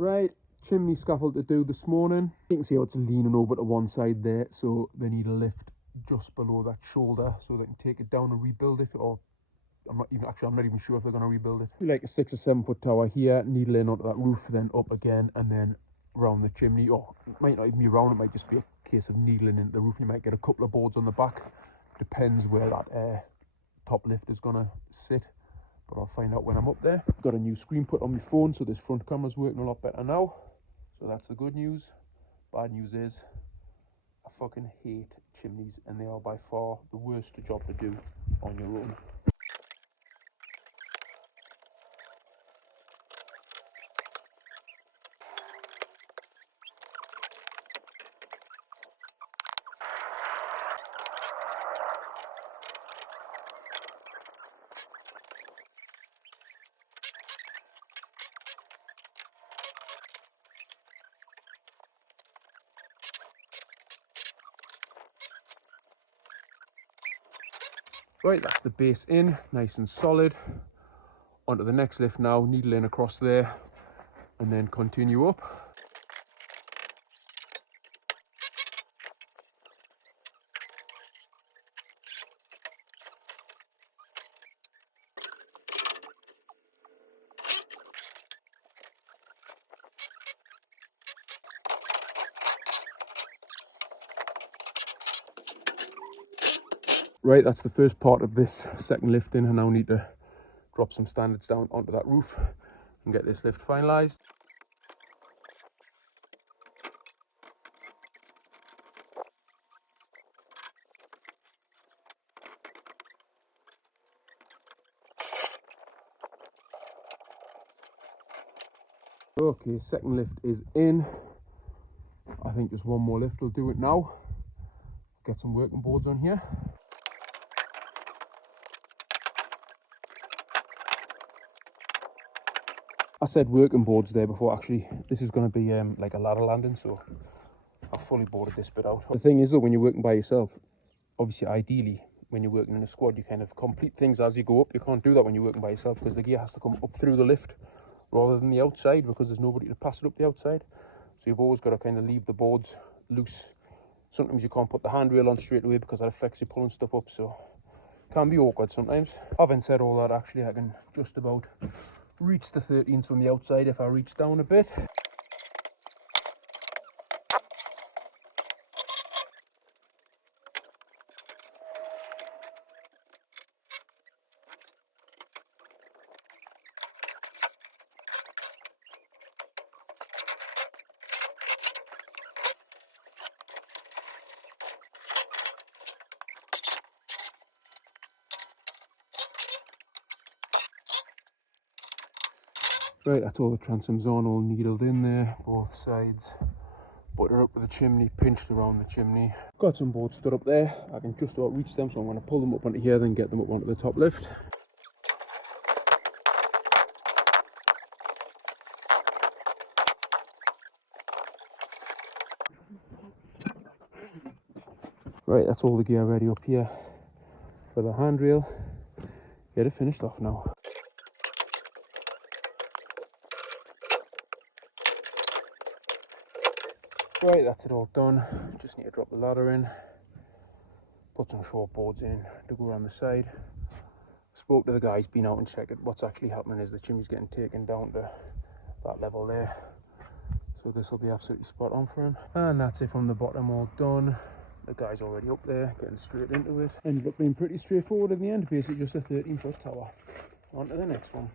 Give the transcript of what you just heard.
Right, chimney scaffold to do this morning. You can see how it's leaning over to one side there, so they need a lift just below that shoulder so they can take it down and rebuild it. Or I'm not even sure if they're going to rebuild it. Like a 6 or 7 foot tower here, needle in onto that roof, then up again, and then round the chimney. Or it might not even be round, it might just be a case of needling into the roof. You might get a couple of boards on the back. Depends where that top lift is going to sit. But I'll find out when I'm up there. Got a new screen put on my phone, so this front camera's working a lot better now. So that's the good news. Bad news is, I fucking hate chimneys, and they are by far the worst job to do on your own. Right, that's the base in, nice and solid. Onto the next lift now, needle in across there, and then continue up. Right, that's the first part of this second lift in. I now need to drop some standards down onto that roof and get this lift finalised. Okay, second lift is in. I think just one more lift will do it now. Get some working boards on here. I said working boards there before. Actually, this is going to be like a ladder landing, so I've fully boarded this bit out. The thing is though, when you're working by yourself, obviously ideally when you're working in a squad, you kind of complete things as you go up. You can't do that when you're working by yourself, because the gear has to come up through the lift rather than the outside, because there's nobody to pass it up the outside. So you've always got to kind of leave the boards loose. Sometimes you can't put the handrail on straight away because that affects you pulling stuff up, so it can be awkward sometimes. Having said all that, actually I can just about reach the 13s from the outside if I reach down a bit. Right, that's all the transoms on, all needled in there, both sides. Butter up with the chimney, pinched around the chimney. Got some boards stood up there. I can just about reach them, so I'm going to pull them up onto here, then get them up onto the top lift. Right, that's all the gear ready up here for the handrail. Get it finished off now. Right, that's it all done. Just need to drop the ladder in, put some short boards in to go around the side. Spoke to the guys, been out and checked it. What's actually happening is the chimney's getting taken down to that level there. So this will be absolutely spot on for him. And that's it from the bottom, all done. The guy's already up there, getting straight into it. Ended up being pretty straightforward in the end, basically just a 13-foot tower. On to the next one.